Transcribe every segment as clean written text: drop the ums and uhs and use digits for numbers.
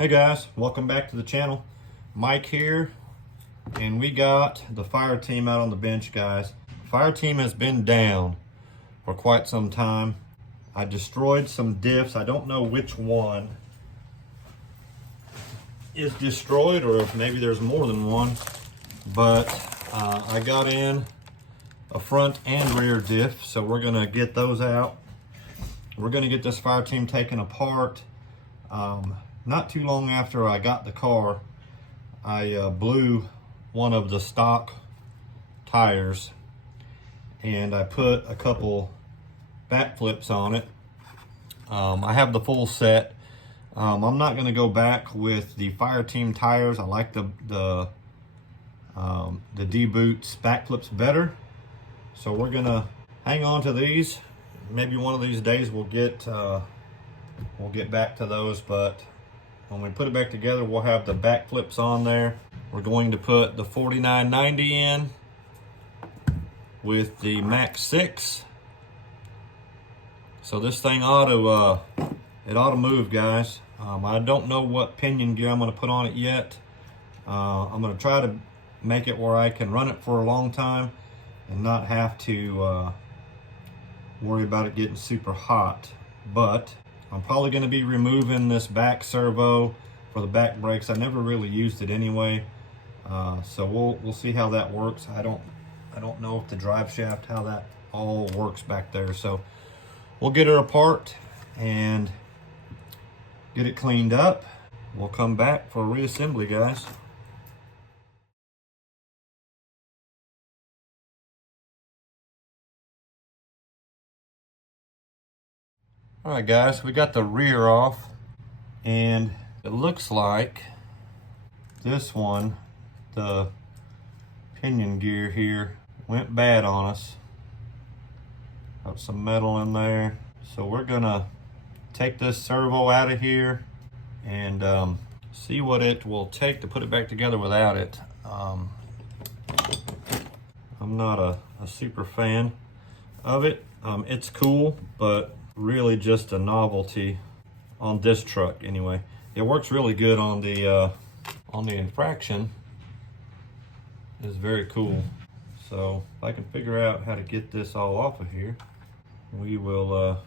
Hey guys, welcome back to the channel. Mike here, and we got the Fireteam out on the bench, guys. Fireteam has been down for quite some time. I destroyed some diffs. I don't know which one is destroyed, or if maybe there's more than one, but I got in a front and rear diff, so we're gonna get those out. We're gonna get this Fireteam taken apart. Not too long after I got the car, I blew one of the stock tires and I put a couple backflips on it. I have the full set. I'm not gonna go back with the Fireteam tires. I like the D-Boots backflips better. So we're gonna hang on to these. Maybe one of these days we'll get back to those, but when we put it back together, we'll have the backflips on there. We're going to put the 4990 in with the Max6. So this thing ought to move, guys. I don't know what pinion gear I'm going to put on it yet. I'm going to try to make it where I can run it for a long time and not have to worry about it getting super hot. But I'm probably going to be removing this back servo for the back brakes. I never really used it anyway, so we'll see how that works. I don't know if the drive shaft, how that all works back there. So we'll get it apart and get it cleaned up. We'll come back for reassembly, guys. All right, guys, we got the rear off, and it looks like this one, the pinion gear here, went bad on us. Got some metal in there. So we're gonna take this servo out of here and see what it will take to put it back together without it. I'm not a super fan of it. It's cool, but really just a novelty on this truck anyway. It works really good on the infraction. It's very cool. So if I can figure out how to get this all off of here, we will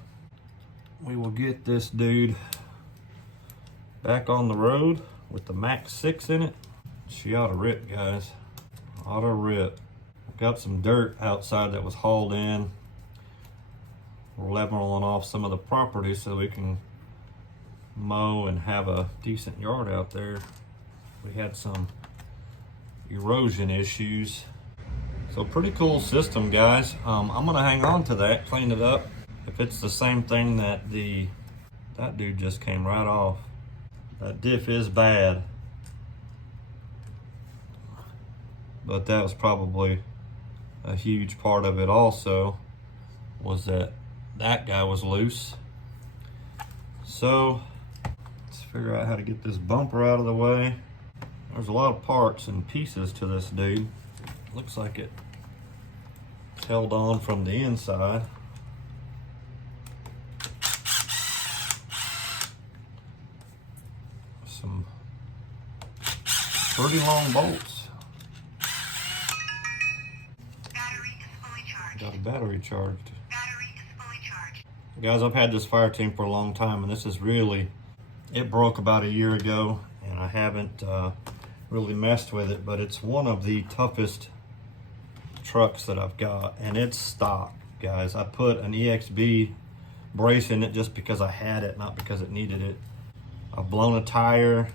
get this dude back on the road with the Max6 in it. She ought to rip, guys. Ought to rip. I've got some dirt outside that was hauled in. We're leveling off some of the property so we can mow and have a decent yard out there. We had some erosion issues. So pretty cool system, guys. I'm gonna hang on to that, clean it up. If it's the same thing that that dude just came right off. That diff is bad, but that was probably a huge part of it also, was that guy was loose. So let's figure out how to get this bumper out of the way. There's a lot of parts and pieces to this dude. Looks like it's held on from the inside. Some pretty long bolts. Battery is fully charged. Got a battery charged. Battery is fully charged. Guys, I've had this Fireteam for a long time, and this is really, it broke about a year ago, and I haven't really messed with it, but it's one of the toughest trucks that I've got, and it's stock, guys. I put an EXB brace in it just because I had it, not because it needed it. I've blown a tire,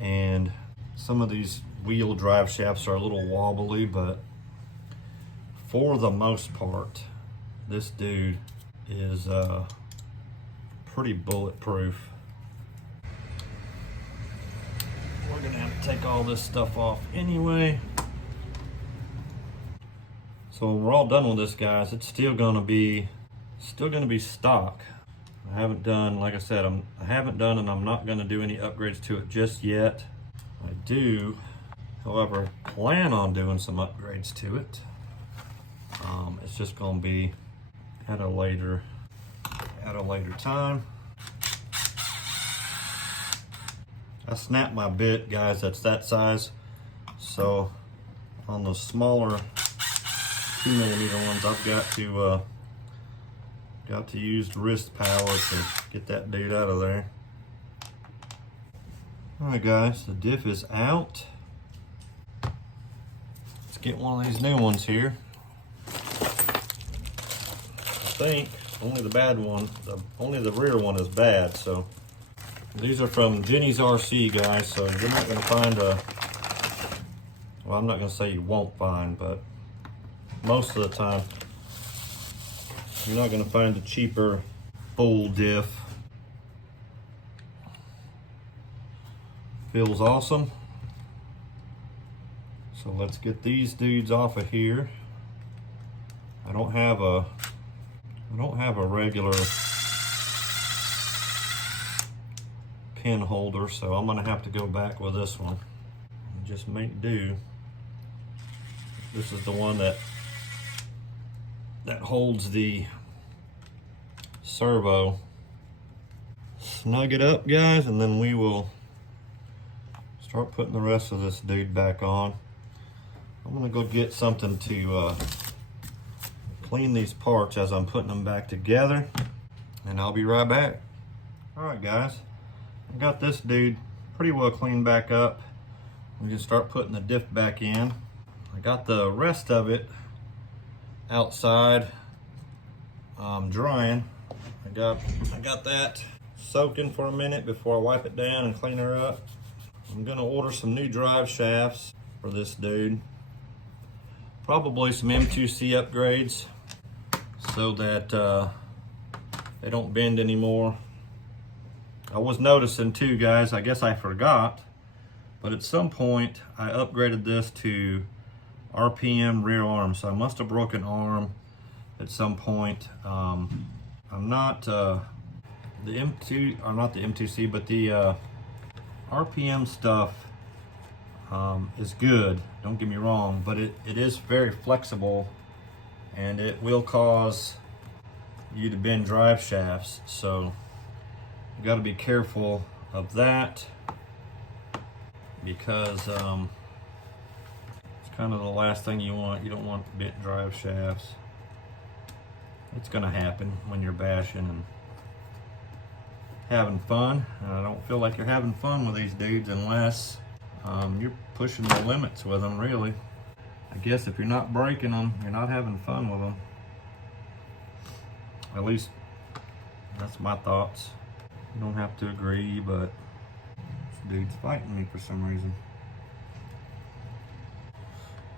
and some of these wheel drive shafts are a little wobbly, but for the most part, this dude is pretty bulletproof. We're gonna have to take all this stuff off anyway. So when we're all done with this, guys, it's still gonna be stock. I haven't done, like I said, I haven't done, and I'm not gonna do any upgrades to it just yet. I do, however, plan on doing some upgrades to it. It's just gonna be at a later time. I snapped my bit, guys, that's that size. So on the smaller 2mm ones, I've got to use wrist power to get that dude out of there. All right, guys, the diff is out. Let's get one of these new ones here. I think only the bad one, only the rear one is bad. So these are from Jenny's RC, guys. So you're not gonna find well, I'm not gonna say you won't find, but most of the time you're not gonna find a cheaper full diff. Feels awesome. So let's get these dudes off of here. I don't have a regular pin holder, so I'm gonna have to go back with this one and just make do. This is the one that holds the servo. Snug it up, guys, and then we will start putting the rest of this dude back on. I'm gonna go get something to clean these parts as I'm putting them back together, and I'll be right back. All right, guys, I got this dude pretty well cleaned back up. We can start putting the diff back in. I got the rest of it outside drying. I got that soaking for a minute before I wipe it down and clean her up. I'm gonna order some new drive shafts for this dude. Probably some M2C upgrades so that they don't bend anymore. I was noticing too, guys, I guess I forgot, but at some point I upgraded this to RPM rear arm, so I must have broken arm at some point. I'm not the M2, or not the M2C, but the RPM stuff is good, don't get me wrong, but it is very flexible and it will cause you to bend drive shafts, so you got to be careful of that, because it's kind of the last thing you want. You don't want bent drive shafts. It's going to happen when you're bashing and having fun, and I don't feel like you're having fun with these dudes unless you're pushing the limits with them, really. I guess if you're not breaking them, you're not having fun with them. At least that's my thoughts. You don't have to agree, but this dude's fighting me for some reason.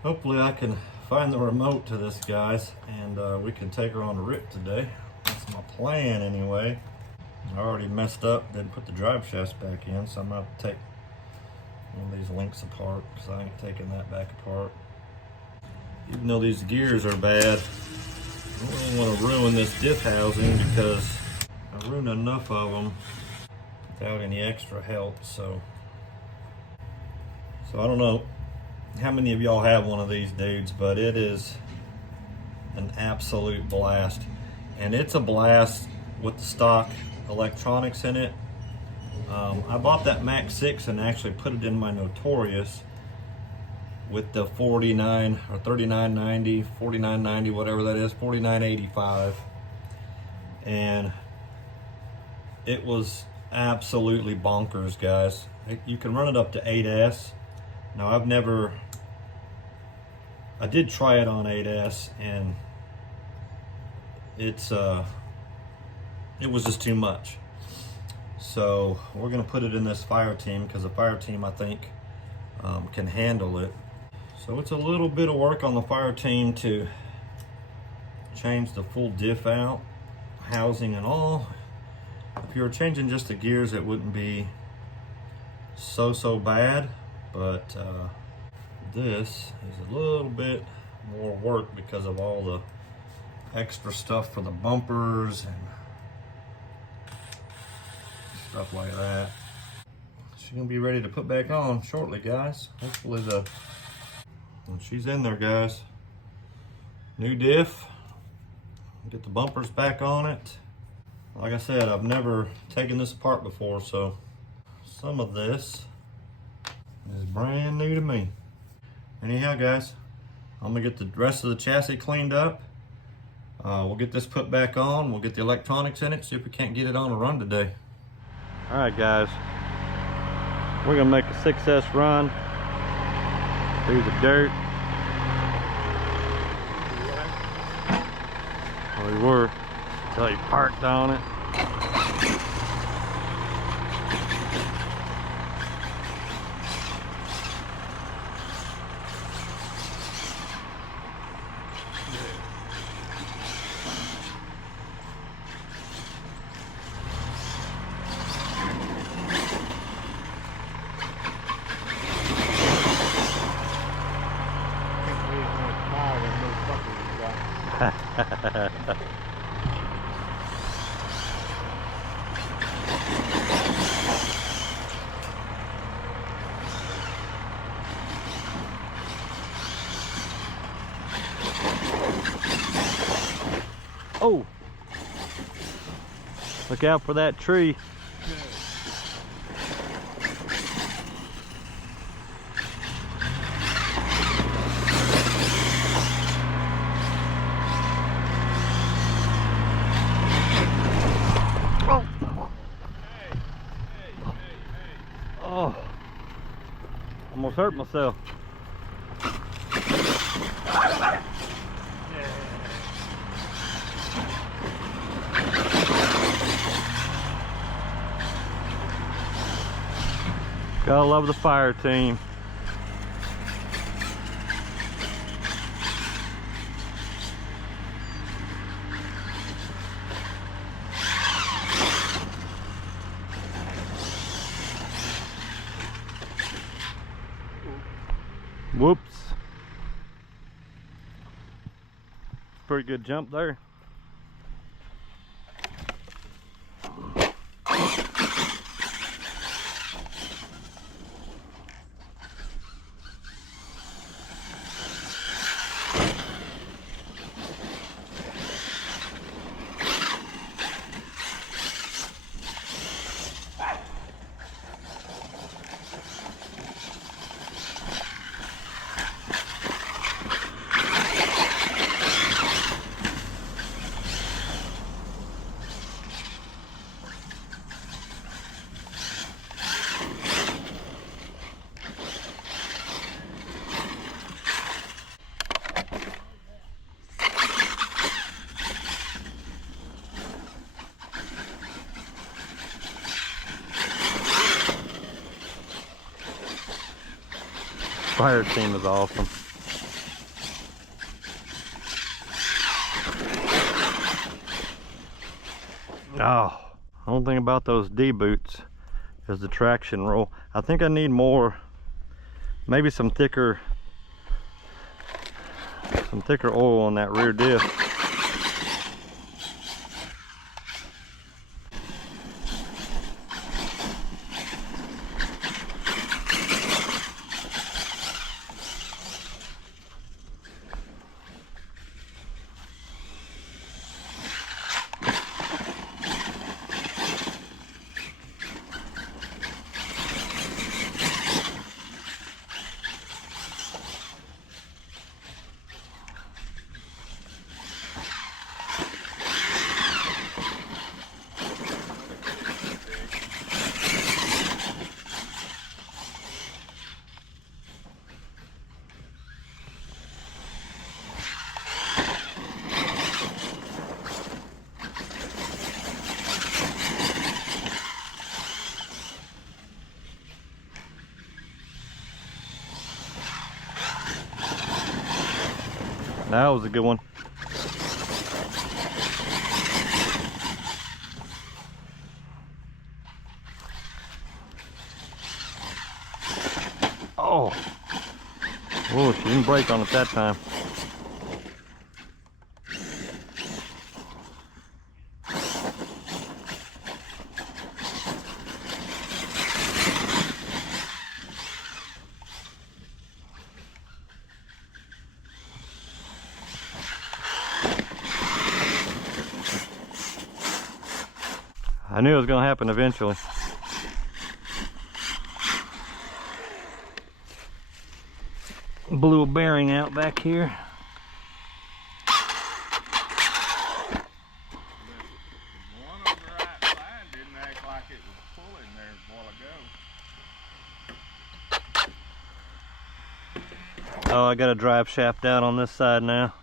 Hopefully I can find the remote to this, guys, and we can take her on a rip today. That's my plan anyway. I already messed up, didn't put the drive shafts back in, so I'm gonna have to take one of these links apart, because I ain't taking that back apart. Even though these gears are bad, I don't really want to ruin this diff housing, because I ruined enough of them without any extra help. So I don't know how many of y'all have one of these dudes, but it is an absolute blast. And it's a blast with the stock electronics in it. I bought that Max6 and actually put it in my Notorious with the 49 or 3990, 4990, whatever that is, 4985. And it was absolutely bonkers, guys. You can run it up to 8S. Now I did try it on 8S, and it was just too much. So we're gonna put it in this Fireteam, because the Fireteam, I think, can handle it. So it's a little bit of work on the Fireteam to change the full diff out, housing and all. If you were changing just the gears, it wouldn't be so bad, but this is a little bit more work because of all the extra stuff for the bumpers and stuff like that. She's gonna be ready to put back on shortly, guys. Hopefully she's in there, guys. New diff, get the bumpers back on it. Like I said, I've never taken this apart before, so some of this is brand new to me. Anyhow, guys, I'm gonna get the rest of the chassis cleaned up. We'll get this put back on. We'll get the electronics in it, see if we can't get it on a run today. All right, guys, we're gonna make a 6S run through the dirt. We were until he parked on it. Oh, look out for that tree. Oh, almost hurt myself. Gotta love the Fireteam. Whoops. Pretty good jump there. Fireteam is awesome. Oh, only thing about those D boots is the traction roll. I think I need more, maybe some thicker oil on that rear disc. That was a good one. Oh, oh, she didn't brake on it that time. I knew it was going to happen eventually. Blew a bearing out back here. One on the right side didn't act like it was pulling there a while ago. Oh, I got a drive shaft out on this side now.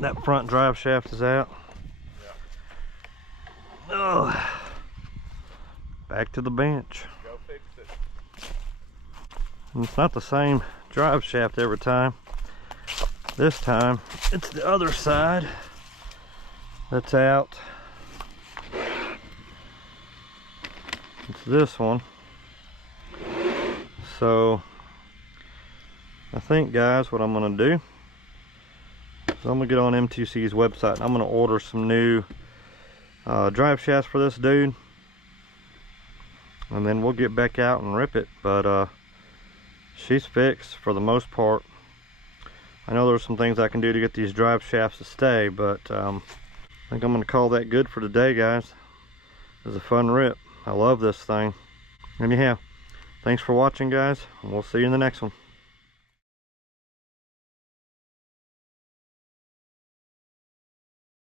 That front drive shaft is out. Yeah. Oh, back to the bench. Go fix it. And it's not the same drive shaft every time. This time it's the other side that's out. It's this one. So I think, guys, what I'm gonna do is I'm gonna get on M2C's website and I'm gonna order some new drive shafts for this dude, and then we'll get back out and rip it. But she's fixed for the most part. I know there's some things I can do to get these drive shafts to stay, but I think I'm gonna call that good for today, guys. It was a fun rip. I love this thing. Anyhow, thanks for watching, guys, and we'll see you in the next one.